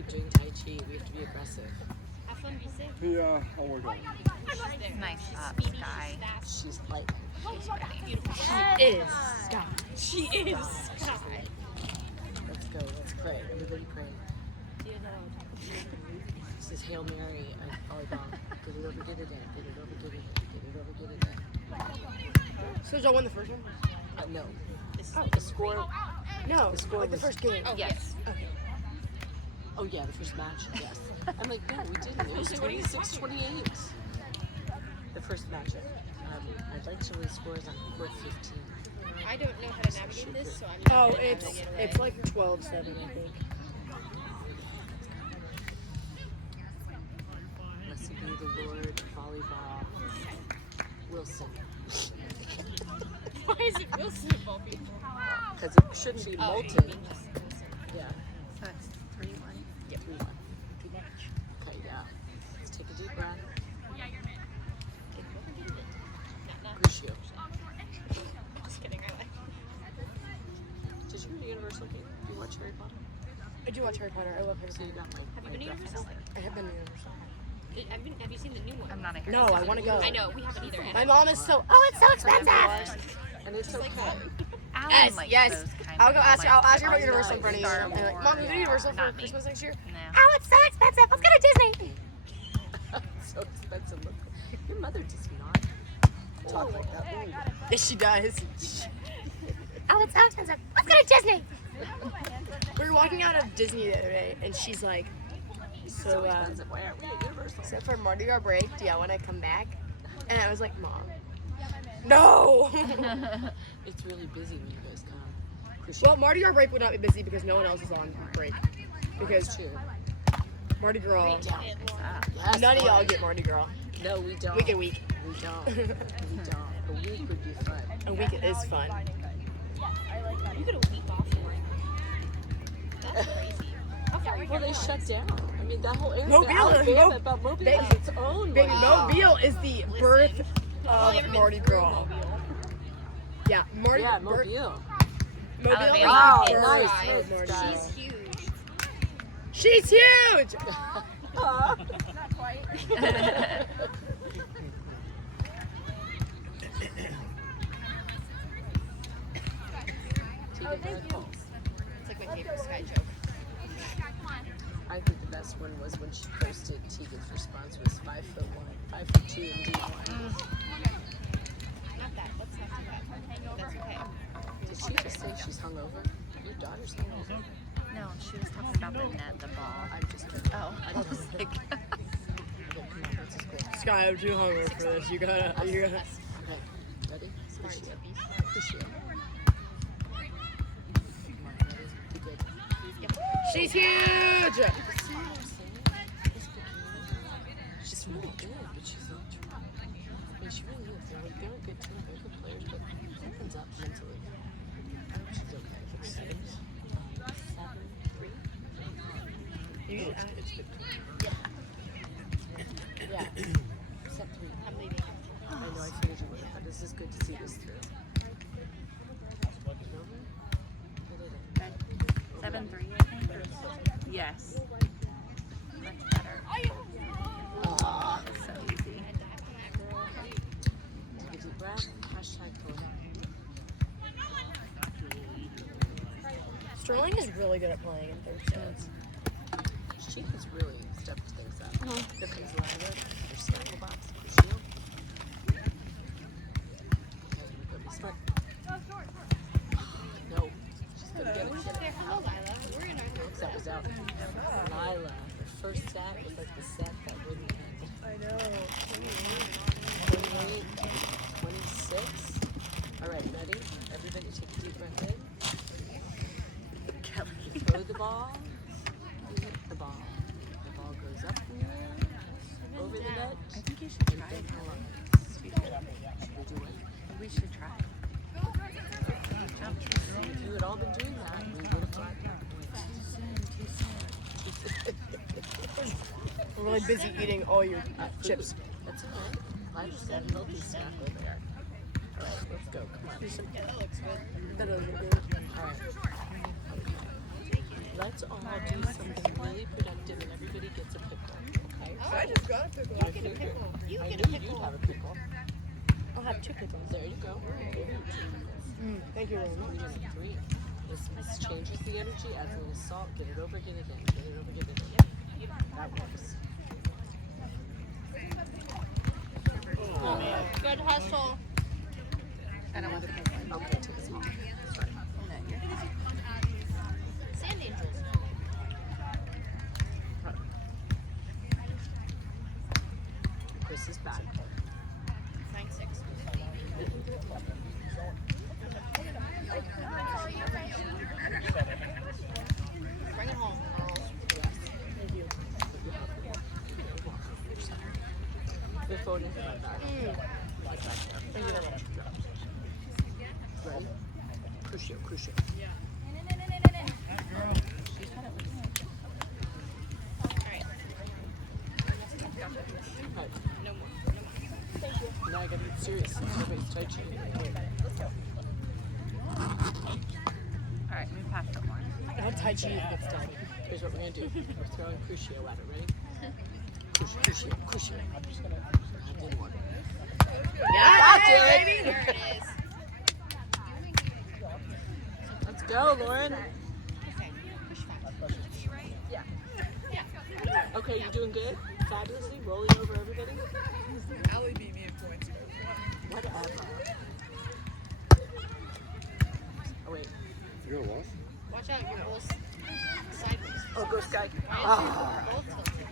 keep doing Tai Chi. We have to be aggressive. Have fun, be safe. Yeah, I'll work on it. Nice up, Sky. She's light. She's ready. She is Sky. She is Sky. Let's go. Let's pray. Everybody pray. This is Hail Mary at volleyball. Get it over, get it in. Get it over, get it in. Get it over, get it in. So did y'all win the first one? No. The score. No, The score like the was- first game. Oh, yes. Okay. Oh yeah, the first match. Yes. I'm like, no, we didn't. It was 26-28. The first match. I'd like to know the scores on court 15. I don't know how to navigate this, so I'm Oh, not gonna it's navigate away. it's like 12-7, I think. Blessed be the Lord of volleyball. Wilson. Why is it Wilson of all people? Because it shouldn't be Oh, molten. you mean just Wilson. Yeah. So it's 3-1. Yep, we won. Good match. Okay, yeah. Let's take a deep breath. Crucio. Just kidding, I like Did you go to Universal? Do you watch Harry Potter? I do watch Harry Potter. I love Harry So you Potter. got my. Have you been to Universal? I have been to Universal. Have you seen the new one? I'm not a Harry No, I want to go. I know, we haven't either. My mom is so. Oh, it's so expensive. And it's okay. Alan Yes, likes yes. those kind I'll of, go ask her. I'll ask her about Oh, Universal in nice. front of you. Star And be like, Wars. Mom, you do Universal for Not me. Christmas next year? No. Oh, it's so expensive. Let's go to Disney. So expensive. Look, your mother does not talk like that. Yes, she does. Oh, it's so expensive. Let's go to Disney. We were walking out of Disney the other day, and she's like, So expensive. Why aren't we at Universal? so for Mardi Gras break, do y'all want to come back? And I was like, Mom, no. It's really busy when you guys come. Crucio. Well, Mardi Gras break would not be busy because no one else is on break. Because Too. Mardi Gras, Yes, none of y'all Lauren. get Mardi Gras. No, we don't. Week and week. We don't. We don't. A week would be fun. A week is fun. You get a week off for it. That's crazy. How far are you Well, they going? shut down. I mean, that whole area. Mobile- Alabama, but Mobile Ba- has its own. Baby, wow. Mobile is the birth Well, you ever of been Mardi through Gras. Mobile? Yeah, Mardi Yeah, Gras. Mobile. Mobile Alabama. is Oh, the birth nice. of Thanks, Mardi guys. Gras. She's huge. She's huge! Aw. It's like my favorite Sky joke. I think the best one was when she posted Tegan's response was 5'1", 5'2", and D1. Not that. Let's not do that. That's okay. Did she just say she's hungover? Your daughter's hungover. No, she was talking about the net, the ball. I'm just kidding. Oh, I was like, Okay, come on, let's just go. Sky, I'm too hungry for this. You gotta. Okay, ready? Crucio. Crucio. Come on, ready? Be good. She's huge! She's really good, but she's not trying. I mean, she really is. They're a good team, they're good players, but something's up mentally. I hope she's okay. It's 7-3. It's good. Yeah. Set 3. I'm leaving. I know, I figured you would, but this is good to see this through. Over? 7-3, I think. Or, yes. Much better. Ah. So easy. Take a deep breath. Hashtag pull. Sterling is really good at playing in third sets. She has really stepped things up. Here comes Lila. Her snuggle box. Crucio. Okay, go be smart. No. She's gonna get it. Get it. Hello, Lila. We're in our That was out. Lila. Her first set was like the set that wouldn't end. I know. 28, 26. All right, ready? Everybody take a deep breath in. Throw the ball. You hit the ball. The ball goes up in the air, over the net. I think you should And try then it. come on. Should we do it? We should try. Jump too If soon. you had all been doing that, we would have got that point. We're really busy eating all your chips. That's all right. Life's that healthy snack over there. All right, let's go. Come on. Yeah, that looks good. That doesn't good. All right. Let's all do something really productive There you go. Thank you very much. 3. This changes the energy, adds a little salt, get it over, get it in, get it over, get it in. That works. Oh, man. Good hustle. I don't want the pink one. Okay, take a small. Sorry. Sand angels. Chris is back. 9-6. Bring it home, girls. Thank you. The phone is like that. Thank you very much. Ready? Crucio, crucio. Alright. Right. No more. Now I gotta get serious. Everybody's Tai Chi. Alright, let me pass that one. I hope Tai Chi gets done. Here's what we're gonna do. We're throwing crucio at it. Ready? Crucio, crucio. I did one. Yeah, I'll do it. There it is. Let's go, Lauren. Okay. Push back. Yeah. Okay, you doing good? Fabulously? Rolling over everybody? Allie beat me in points. Whatever. Oh, wait. You're gonna watch? Watch out, your rolls sideways. Oh, go Sky. Why is your roll tilted?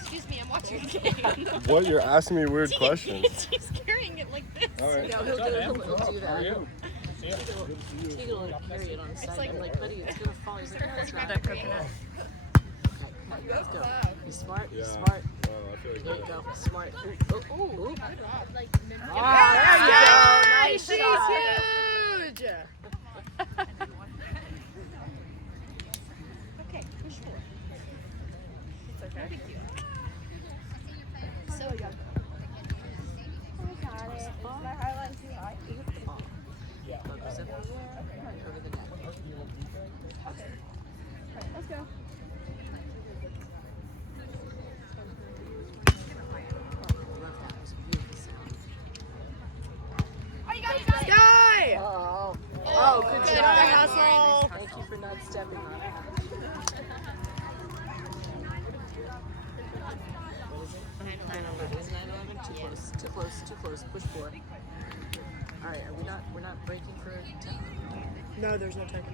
Excuse me, I'm watching the game. What? You're asking me weird questions. She's carrying it like this. All right. No, he'll do that. How are you? He can like carry it on his side. like- I'm like, buddy, it's gonna fall. He's like, no, it's not. That coconut. Okay, come on, let's go. He's smart. He's Yeah. smart. I feel like There you go. Smart. Ooh, ooh, ooh. Like, Ah, there you go. Nice She's shot. huge. okay, push forward. It's okay. So good. Focus it over the neck. Let's go. I love that. It was a beautiful sound. Oh, you got it. Sky! Oh, good Good job. hustle. Thank you for not stepping on it. What is it? 9/11. It is 9/11. Too close. Too close. Too close. Push 4. All right. We're not breaking for 10. No, there's no time.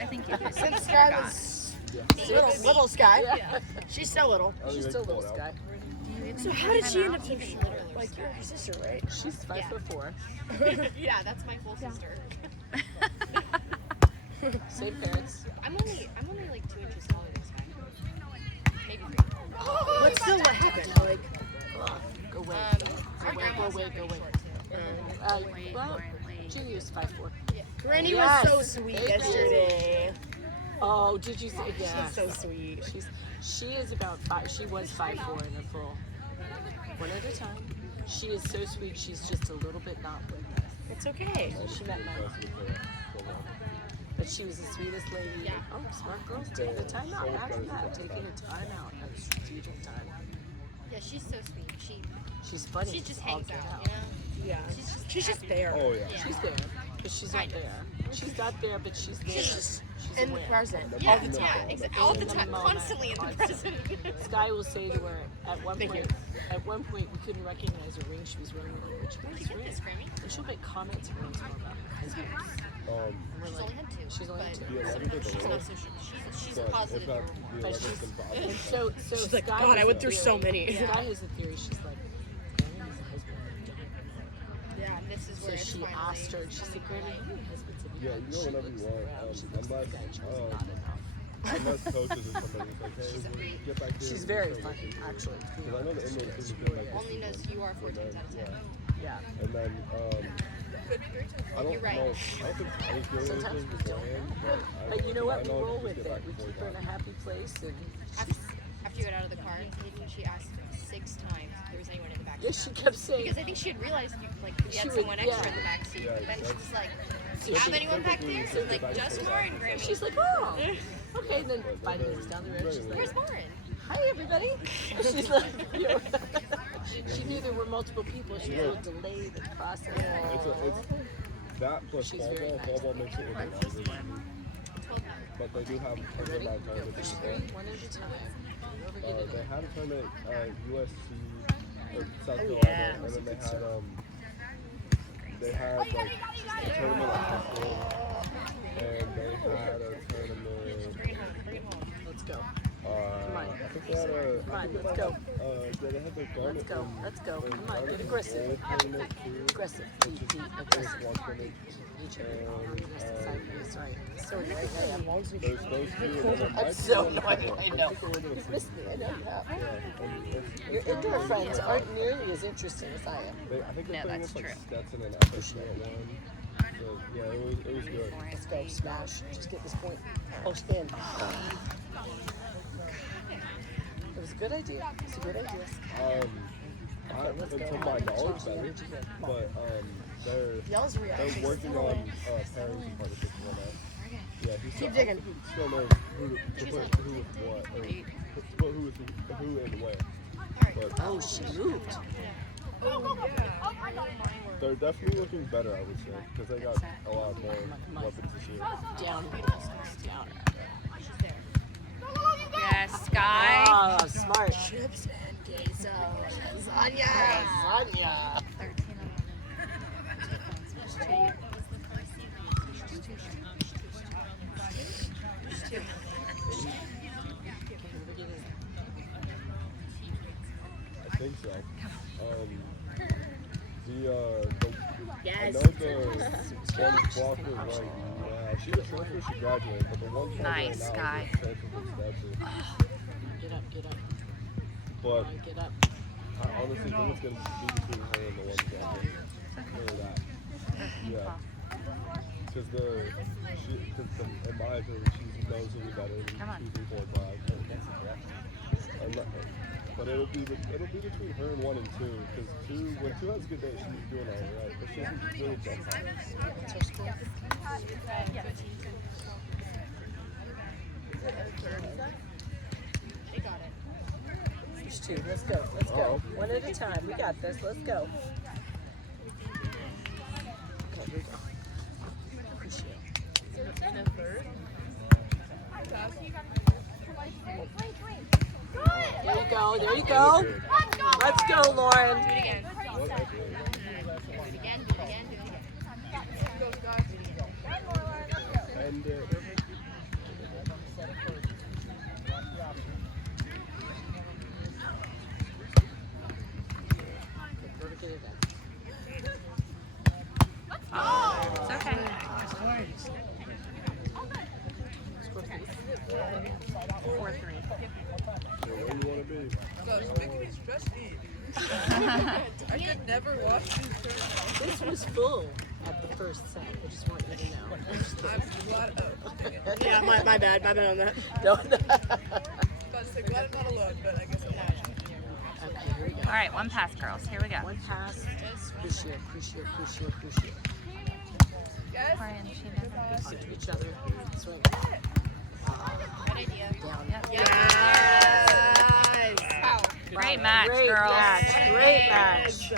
I think you did. Since Sky was little Sky, Yeah. she's still little. She's still little, Sky. So how did she end up so short? Like your sister, right? She's 5'4". Yeah, that's my full sister. Same parents. I'm only like 2 inches taller than Sky. Maybe 3. But still, what happened? Like, Go away. Our Go grandma's away. very Go away. short, too. Wait, Well, Lauren, wait. Judy is 5'4". Granny Yes. was so sweet Hey, Granny. yesterday. Oh, did you see? Yeah. She's so sweet. She is about 5. She was 5'4" in a full. One at a time. She is so sweet. She's just a little bit not with us. It's okay. She met my but she was the sweetest lady. Yeah. Oh, smart girls taking the time out. Imagine that, taking a time out, a strategic time. Yeah, she's so sweet. She's funny. She just I'll hangs get out, you know? Yeah. She's just there. Oh yeah. She's there, but she's not there. She's not there, but she's there. She's just She's in the aware. present. Yeah, All the time. all the In the time, moment, constantly in the constantly. present. Sky will say to her at one Thank point. At one point, we couldn't recognize a ring she was wearing. We're like, "What'd you Did you wear?" get this, Grammy? And she'll make comments every once in a while about her husband. And we're She's like, only had 2. she's only but had 2. Yeah, sometimes she's not so sure. She's a positive. But she's so She's like, Sky God, has I went a through so theory. many. Sky has a theory. She's like, Granny has a husband. Yeah, and this is So where it's she finally. asked her. She said, Granny, how many husbands have you Yeah, had? you know She whenever looks you want. around, she looks at the guy, and she goes, not enough. Unless coaches or somebody is like, hey, get back here. She's very funny, actually. Because I know the inmates seem to be like, Only knows you are 4 times out of 10. Yeah. and then I don't You're right. know. I don't think I feel Sometimes anything we don't. beforehand, But you know what? We I roll just with get it. back We before keep her in a happy place, and After you got out of the car, she asked 6 times if there was anyone in the back. yeah, she kept saying, Because I think she had realized you, like, you She had would- someone extra yeah. in the back seat. Yeah, But then she was like, Do you have anyone back there? Like, just Lauren, Grammy. She's like, oh, okay. And then 5 minutes down the road, she's like, Where's Lauren? hi, everybody. She's like, you know, she knew there were multiple people. She was a little delayed in the process. It's that plus She's very fall nice. ball. Fall ball makes it look longer. But they do have a good amount of Go, tournaments. push three, one at a time. Over here. They had a tournament USC or South Oh, Carolina, yeah. and then they had like a tournament at Temple, and they had a tournament. Let's go. I think they had a. Come on, let's go. They had the garnet. Let's go. Let's go. Come on, get aggressive. Tournament too. Aggressive. Deep, deep, Just aggressive. one tournament. Each other. That's right. So great. Hey, I'm always with you. Those two. I'm so annoyed. I know. You've missed me. I know you have. Your indoor friends aren't nearly as interesting as I am. I think they're No, playing that's with like true. Stetson and FSU at one. So, yeah, it was good. Let's go. Smash. Just get this point. Oh, spin. It was a good idea. It's a good idea. To my knowledge, better, but Y'all's they're reactions. working on pairings and partnerships right now. Yeah, Keep digging. He still knows who to put who with what, or to put who with who and where. But Oh, she moved. they're definitely looking better, I would say, because they got a lot more weapons this year. Down. Down. Yes, Sky. Oh, smart. Chips and queso. Lasagna. Lasagna. 13. I think so. I Yes. know the one block was like, yeah, she was transfer, she graduated, but the one transfer Nice, right now Sky. is transfer from Stetson. Get up. Get up. But Get up. I honestly think it's going to be between her and the one transfer. Really that. Yeah. Because in my opinion, she knows who be better than 2, 3, 4, 5. But it'll be between her and 1 and 2. Because when 2 has a good day, she's doing all right. But she hasn't really done that. What's her score? There's 2. Let's go. Let's go. One at a time. We got this. Let's go. Okay, here we go. Appreciate it. There you go. There you go. Let's go, Lauren. Do it again. And It's okay. Score 3. 4-3. where you want to be. Gosh, making me stressy. I could never watch these tournaments. This was full at the first set. I just want you to know. I'm glad. Oh, Yeah, my bad on that. No. I was about to say, glad I'm not alone, but I guess I'm watching. Okay, here we go. All right, one pass, girls. Here we go. One pass. Appreciate. Guys, Stick to each other. Swing. Good idea. Down. Yes. Great match, Great girls. match. Great match.